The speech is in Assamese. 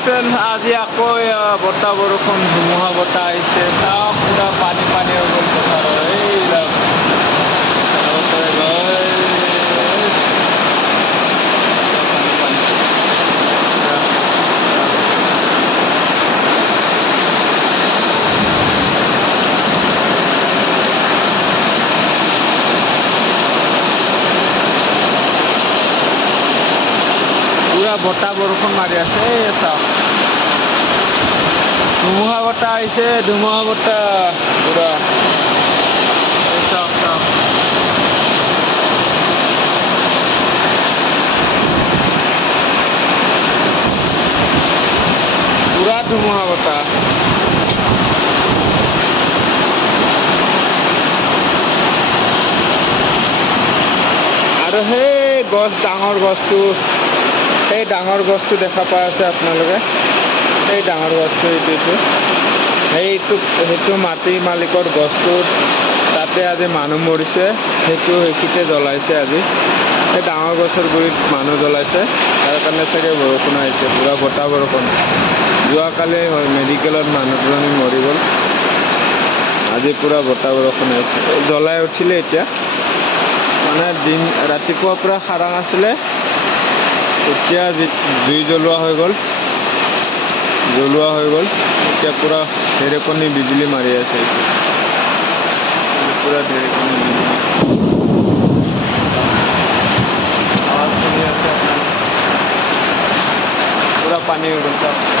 ফ্ৰেণ্ড আজি আকৌ বতাহ বৰষুণ ধুমুহা বতাহ আহিছে চব পুৰা পানী পানী হৈ গ'ল পথাৰত এইবিলাক পুৰা বতাহ বৰষুণ মাৰি আছে এই চাওক ধুমুহা বতাহ আহিছে ধুমুহা বতাহ পুৰা এই চাওক চাওক পুৰা ধুমুহা বতাহ আৰু সেই গছ ডাঙৰ গছটো এই ডাঙৰ গছটো দেখা পাই আছে আপোনালোকে এই ডাঙৰ গছটো সেইটো মাটি মালিকৰ গছটো তাতে আজি মানুহ মৰিছে সেইটোতে জ্বলাইছে আজি এই ডাঙৰ গছৰ গুৰিত মানুহ জ্বলাইছে তাৰ কাৰণে চাগে বৰষুণ আহিছে পুৰা বতাহ বৰষুণ যোৱাকালি মেডিকেলত মানুহ দুজনী মৰি গ'ল আজি পুৰা বতাহ বৰষুণ আহিছে জ্বলাই উঠিলে এতিয়া মানে ৰাতিপুৱাৰ পৰা খাৰাং আছিলে এতিয়া জুই জ্বলোৱা হৈ গ'ল এতিয়া পুৰা ঢেৰেকণি বিজুলী মাৰি আছে পুৰা ঢেৰেকণি বিজুলী আৱাজ শুনি আছে পুৰা পানী হৈ গ'ল